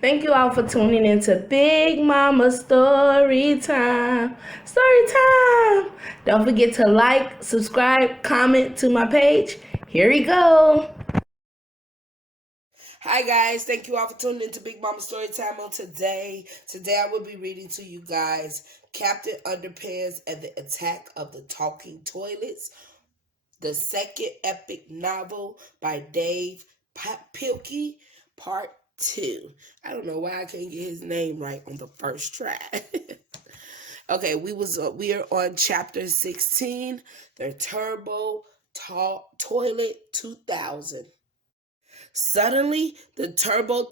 Thank you all for tuning into Big Mama Story Time. Story Time! Don't forget to like, subscribe, comment to my page. Here we go. Hi guys, thank you all for tuning into Big Mama Story Time on today. Today I will be reading to you guys Captain Underpants and the Attack of the Talking Toilets, the second epic novel by Dave Pilkey, part 2. I don't know why I can't get his name right on the first try. Okay, we are on chapter 16, the Turbo Toilet 2000. Suddenly, the Turbo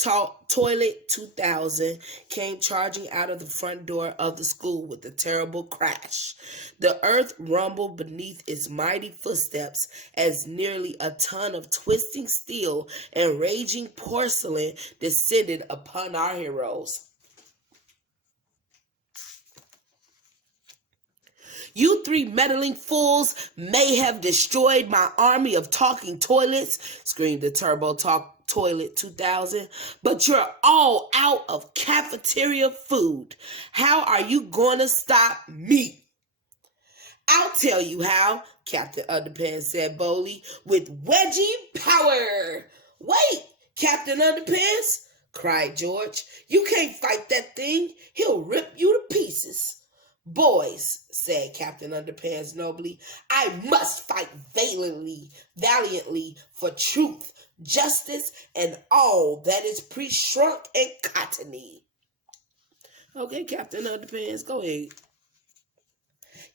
Toilet 2000 came charging out of the front door of the school with a terrible crash. The earth rumbled beneath its mighty footsteps as nearly a ton of twisting steel and raging porcelain descended upon our heroes. You three meddling fools may have destroyed my army of talking toilets, screamed the Turbo Toilet 2000, but you're all out of cafeteria food. How are you going to stop me? I'll tell you how, Captain Underpants said boldly, with wedgie power. Wait, Captain Underpants, cried George. You can't fight that thing. He'll rip you to pieces. Boys, said Captain Underpants nobly, I must fight valiantly for truth, justice, and all that is pre-shrunk and cottony. Okay, Captain Underpants, go ahead.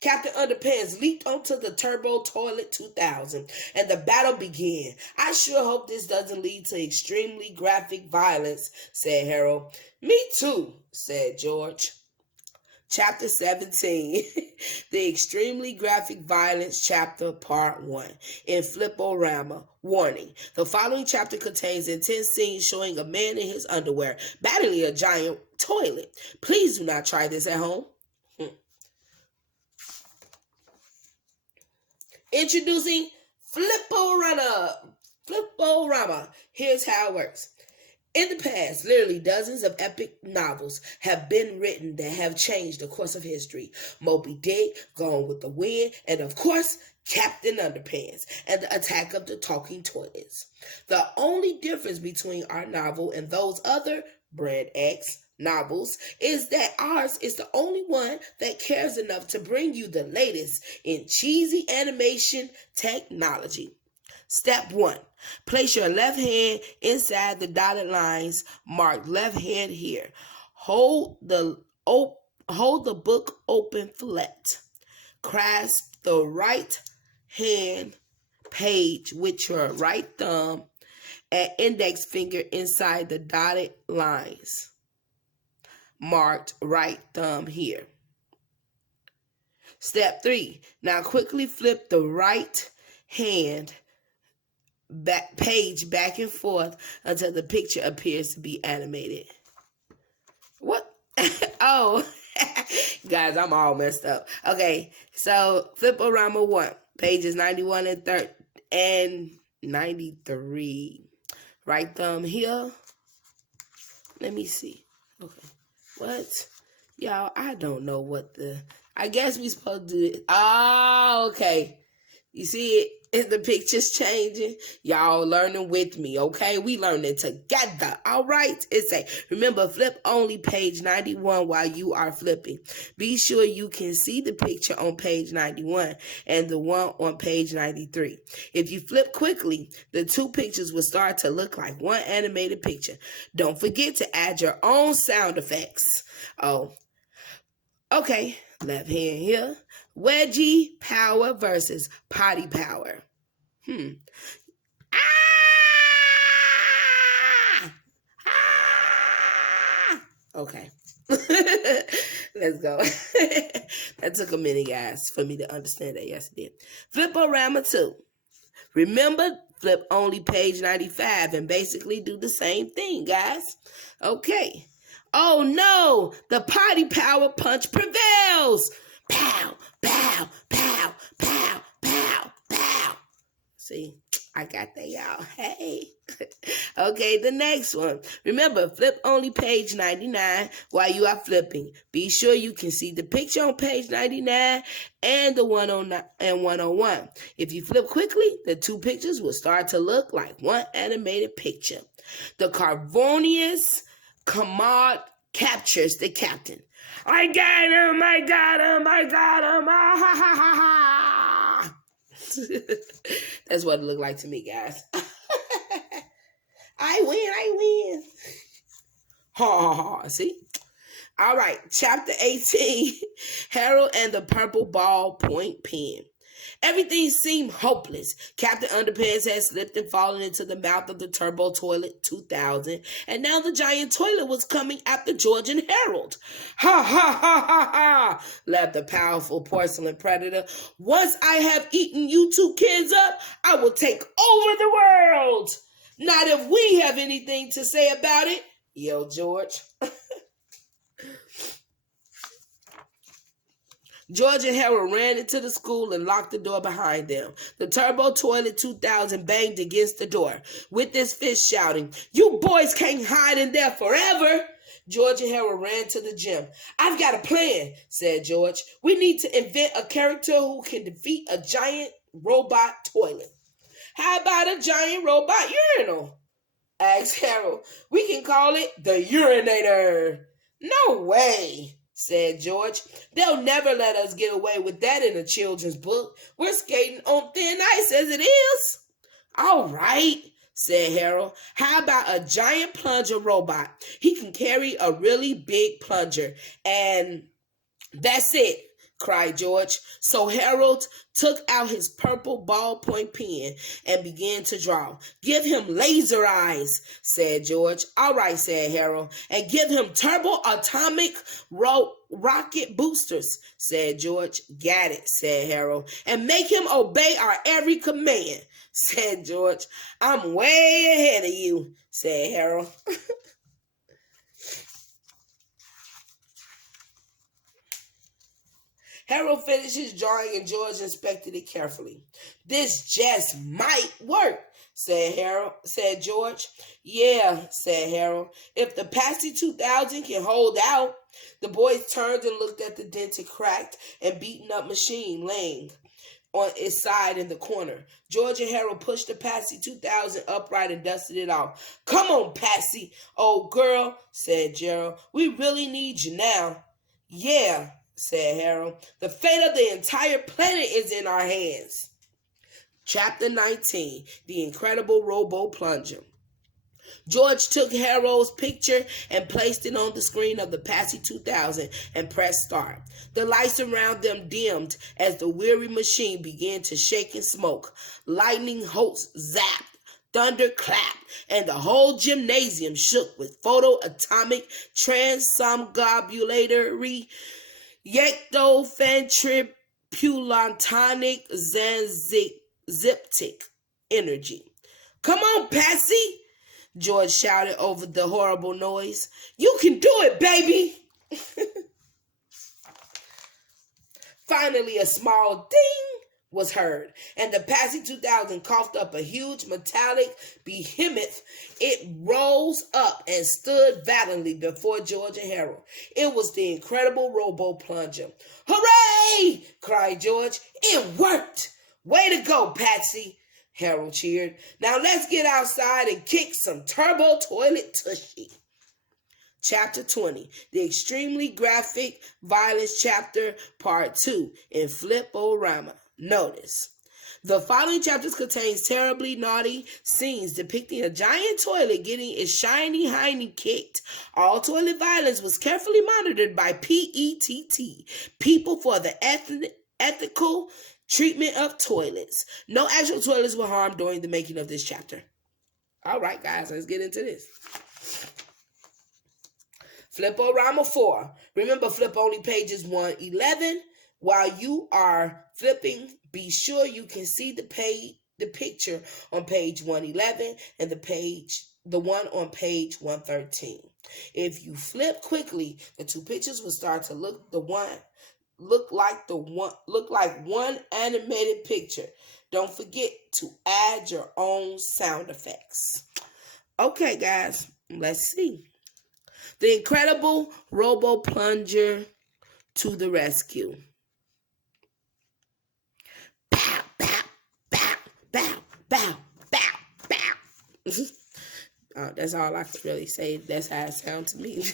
Captain Underpants leaped onto the Turbo Toilet 2000, and the battle began. I sure hope this doesn't lead to extremely graphic violence, said Harold. Me too, said George. Chapter 17, the extremely graphic violence chapter, part 1, in Fliporama. Warning, the following chapter contains intense scenes showing a man in his underwear battling a giant toilet. Please do not try this at home. Introducing Fliporama. Here's how it works. In the past, literally dozens of epic novels have been written that have changed the course of history. Moby Dick, Gone with the Wind, and of course, Captain Underpants and the Attack of the Talking Toilets. The only difference between our novel and those other Brand X novels is that ours is the only one that cares enough to bring you the latest in cheesy animation technology. Step 1. Place your left hand inside the dotted lines marked left hand here. Hold the book open flat. Grasp the right hand page with your right thumb and index finger inside the dotted lines marked right thumb here. Step 3. Now quickly flip the right hand page back and forth until the picture appears to be animated. What? Oh, guys, I'm all messed up. Okay, so Fliporama 1, pages 91 and 93. Right thumb here. Let me see. Okay. What? Y'all, I don't know what I guess we supposed to do it. Oh, okay. You see it? Is the pictures changing? Y'all learning with me, okay? We learning together, all right? Remember, flip only page 91 while you are flipping. Be sure you can see the picture on page 91 and the one on page 93. If you flip quickly, the two pictures will start to look like one animated picture. Don't forget to add your own sound effects. Oh, okay. Left hand here. Wedgie power versus potty power. Ah! Ah! Okay. Let's go. That took a minute, guys, for me to understand that. Yes, it did. Fliporama 2. Remember, flip only page 95 and basically do the same thing, guys. Okay. Oh, no. The potty power punch prevails. Pow, pow, pow, pow, pow, pow. See? I got that, y'all. Hey. Okay, the next one. Remember, flip only page 99 while you are flipping. Be sure you can see the picture on page 99 and the 109 and 101. If you flip quickly, the two pictures will start to look like one animated picture. The Carvonius Command captures the captain. I got him, I got him, I got him. Ah, ha, ha, ha, ha. That's what it looked like to me, guys. I win. Ha ha ha. See? All right, chapter 18, Harold and the Purple Ballpoint Pen. Everything seemed hopeless. Captain Underpants had slipped and fallen into the mouth of the Turbo Toilet 2000, and now the giant toilet was coming after George and Harold. Ha ha ha ha ha, laughed the powerful porcelain predator. Once I have eaten you two kids up, I will take over the world. Not if we have anything to say about it, yelled George. George and Harold ran into the school and locked the door behind them. The Turbo Toilet 2000 banged against the door, with his fist shouting, "You boys can't hide in there forever!" George and Harold ran to the gym. "I've got a plan," said George. "We need to invent a character who can defeat a giant robot toilet." "How about a giant robot urinal?" asked Harold. "We can call it the Urinator." "No way," said George. "They'll never let us get away with that in a children's book. We're skating on thin ice as it is." "All right," said Harold. "How about a giant plunger robot? He can carry a really big plunger. And that's it," cried George. So Harold took out his purple ballpoint pen and began to draw. "Give him laser eyes," said George. "All right," said Harold. "And give him turbo atomic rocket boosters," said George. "Got it," said Harold. "And make him obey our every command," said George. "I'm way ahead of you," said Harold. Harold finished his drawing and George inspected it carefully. "This just might work," said George. "Yeah," said Harold. "If the Patsy 2000 can hold out." The boys turned and looked at the dented, cracked, and beaten up machine laying on its side in the corner. George and Harold pushed the Patsy 2000 upright and dusted it off. "Come on, Patsy, old girl," said Gerald. "We really need you now." "Yeah," said Harold. "The fate of the entire planet is in our hands." Chapter 19, The Incredible Robo Plunger. George took Harold's picture and placed it on the screen of the Patsy 2000 and pressed start. The lights around them dimmed as the weary machine began to shake and smoke. Lightning bolts zapped, thunder clapped, and the whole gymnasium shook with photoatomic transcongobulatory yectoventripulantonic zanziptic energy. "Come on, Patsy," George shouted over the horrible noise. "You can do it, baby!" Finally, a small ding was heard, and the Patsy 2000 coughed up a huge metallic behemoth. It rose up and stood valiantly before George and Harold. It was the incredible Robo Plunger. "Hooray!" cried George. "It worked!" "Way to go, Patsy!" Harold cheered. "Now let's get outside and kick some turbo toilet tushy." Chapter 20, the extremely graphic violence chapter, part 2, in Flip-O-Rama. Notice, the following chapters contains terribly naughty scenes depicting a giant toilet getting its shiny hiney kicked. All toilet violence was carefully monitored by PETT, People for the Ethical Treatment of Toilets. No actual toilets were harmed during the making of this chapter. All right, guys, let's get into this. Flip-O-Rama 4. Remember, flip only pages 111. While you are flipping, be sure you can see the picture on page 111 and the one on page 113. If you flip quickly, the two pictures will start to look look like one animated picture. Don't forget to add your own sound effects. Okay, guys, let's see. The incredible Robo Plunger to the rescue. Bow, bow, bow, bow, bow, bow, bow. That's all I can really say. That's how it sounds to me.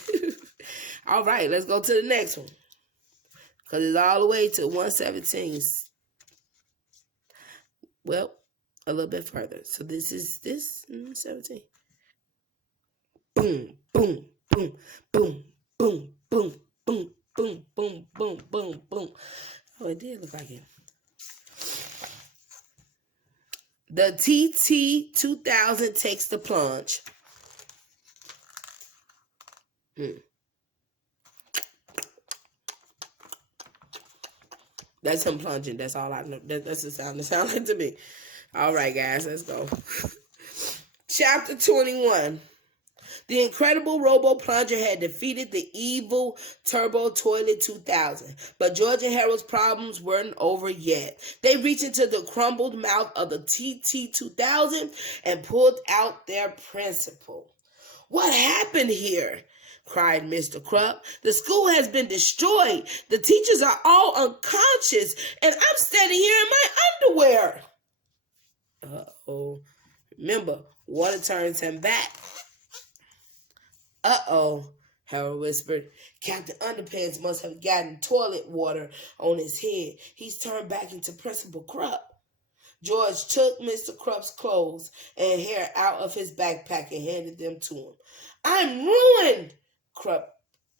All right, let's go to the next one. Because it's all the way to 117. Well, a little bit further. So this is 17. Boom, boom, boom, boom, boom, boom, boom, boom, boom, boom, boom, boom. Oh, it did look like it. The TT2000 takes the plunge. That's him plunging. That's all I know. That's the sound it sounds like to me. All right, guys, let's go. Chapter 21. The incredible Robo Plunger had defeated the evil Turbo Toilet 2000, but George and Harold's problems weren't over yet. They reached into the crumbled mouth of the TT2000 and pulled out their principal. What happened here? Cried Mr. Krupp. The school has been destroyed. The teachers are all unconscious, and I'm standing here in my underwear. Uh-oh. Remember, water turns him back. Uh-oh, Harold whispered. Captain Underpants must have gotten toilet water on his head. He's turned back into Principal Krupp. George took Mr. Krupp's clothes and hair out of his backpack and handed them to him. I'm ruined,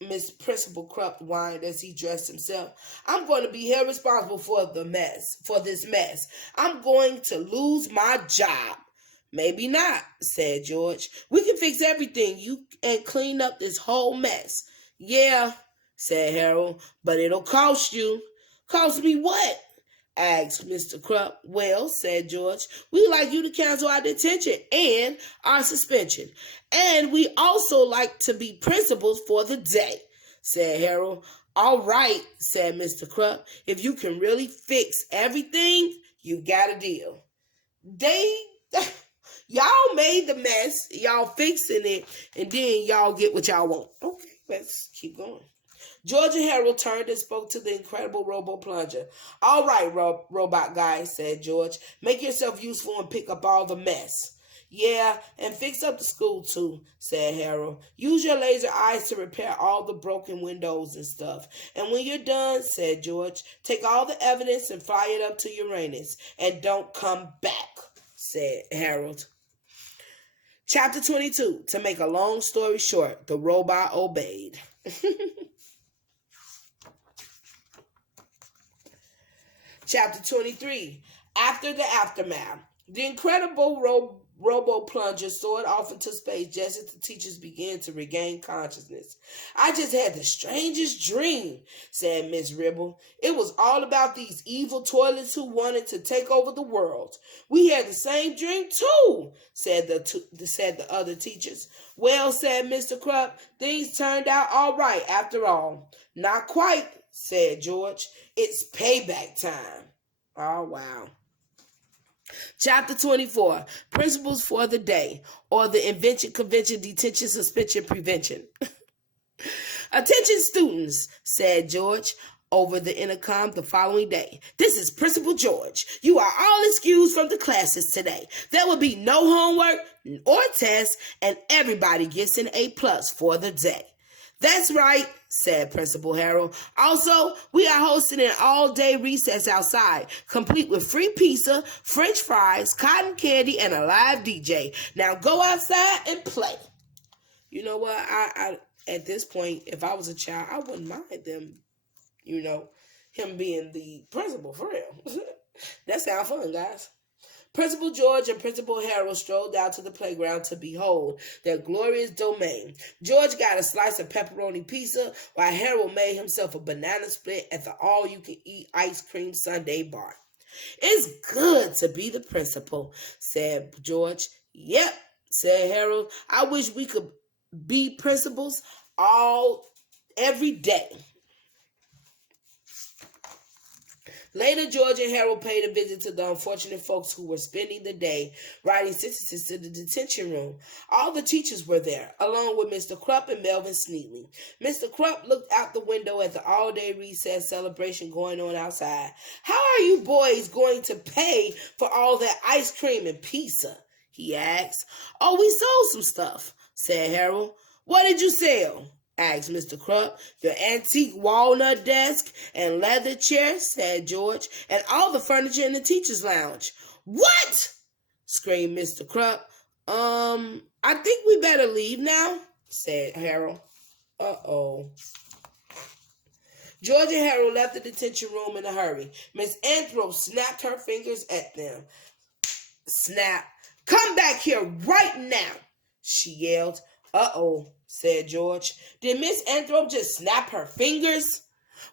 Miss Principal Krupp whined as he dressed himself. I'm going to be held responsible for this mess. I'm going to lose my job. Maybe not, said George. We can fix everything and clean up this whole mess. Yeah, said Harold, but it'll cost you. Cost me what? Asked Mr. Krupp. Well, said George, we'd like you to cancel our detention and our suspension. And we also like to be principals for the day, said Harold. All right, said Mr. Krupp. If you can really fix everything, you got a deal. Y'all made the mess, y'all fixing it, and then y'all get what y'all want. Okay, let's keep going. George and Harold turned and spoke to the incredible Robo Plunger. All right, robot guy, said George. Make yourself useful and pick up all the mess. Yeah, and fix up the school too, said Harold. Use your laser eyes to repair all the broken windows and stuff. And when you're done, said George, take all the evidence and fly it up to Uranus. And don't come back, said Harold. Chapter 22. To make a long story short, the robot obeyed. Chapter 23. After the aftermath. The incredible Robo Plunger soared off into space just as the teachers began to regain consciousness. I just had the strangest dream, said Miss Ribble. It was all about these evil toilets who wanted to take over the world. We had the same dream too, said the other teachers. Well, said Mr. Krupp, things turned out all right after all. Not quite, said George. It's payback time. Oh, wow. Chapter 24, Principles for the Day, or the Invention, Convention, Detention, Suspension, Prevention. Attention students, said George over the intercom the following day. This is Principal George. You are all excused from the classes today. There will be no homework or tests, and everybody gets an A+ for the day. That's right, said Principal Harold. Also, we are hosting an all-day recess outside, complete with free pizza, French fries, cotton candy, and a live DJ. Now go outside and play. You know what? I at this point, if I was a child, I wouldn't mind them, him being the principal, for real. That sounds fun, guys. Principal George and Principal Harold strolled out to the playground to behold their glorious domain. George got a slice of pepperoni pizza, while Harold made himself a banana split at the all-you-can-eat ice cream sundae bar. It's good to be the principal, said George. Yep, said Harold. I wish we could be principals every day. Later, George and Harold paid a visit to the unfortunate folks who were spending the day writing sentences to the detention room. All the teachers were there, along with Mr. Krupp and Melvin Sneedley. Mr. Krupp looked out the window at the all-day recess celebration going on outside. "How are you boys going to pay for all that ice cream and pizza?" he asked. "Oh, we sold some stuff," said Harold. "What did you sell?" asked Mr. Krupp. "Your antique walnut desk and leather chair," said George, "and all the furniture in the teacher's lounge." "What?" screamed Mr. Krupp. I think we better leave now," said Harold. Uh-oh. George and Harold left the detention room in a hurry. Miss Anthrop snapped her fingers at them. "Snap! Come back here right now!" she yelled. "Uh-oh," said George. "Did Miss Anthrop just snap her fingers?"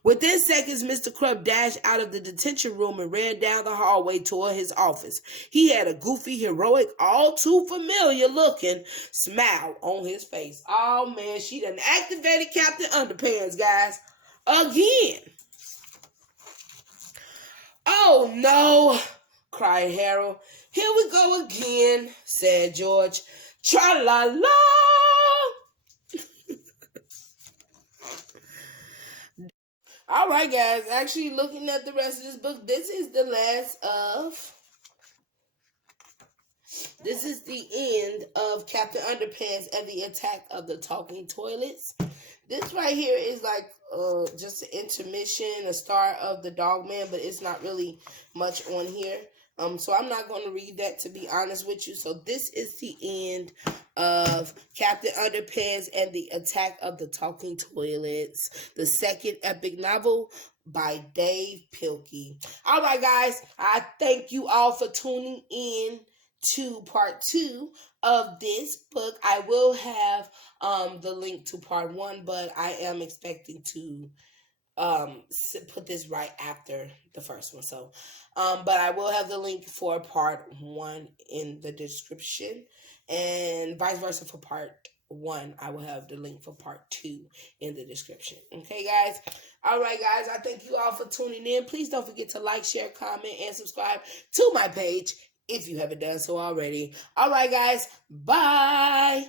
Within seconds, Mr. Krupp dashed out of the detention room and ran down the hallway toward his office. He had a goofy, heroic, all too familiar looking smile on his face. Oh man, she done activated Captain Underpants, guys. Again. "Oh no," cried Harold. "Here we go again," said George. "Tra-la-la!" All right, guys. Actually, looking at the rest of this book, this is the end of Captain Underpants and the Attack of the Talking Toilets. This right here is like just an intermission, a start of the Dogman, but it's not really much on here. So I'm not going to read that, to be honest with you. So this is the end of Captain Underpants and the Attack of the Talking Toilets, the second epic novel by Dave Pilkey. All right, guys, I thank you all for tuning in to part 2 of this book. I will have the link to part 1, but I am expecting to put this right after the first one. So, but I will have the link for part 1 in the description, and vice versa for part 1. I will have the link for part 2 in the description. Okay, guys. All right, guys. I thank you all for tuning in. Please don't forget to like, share, comment, and subscribe to my page if you haven't done so already. All right, guys. Bye.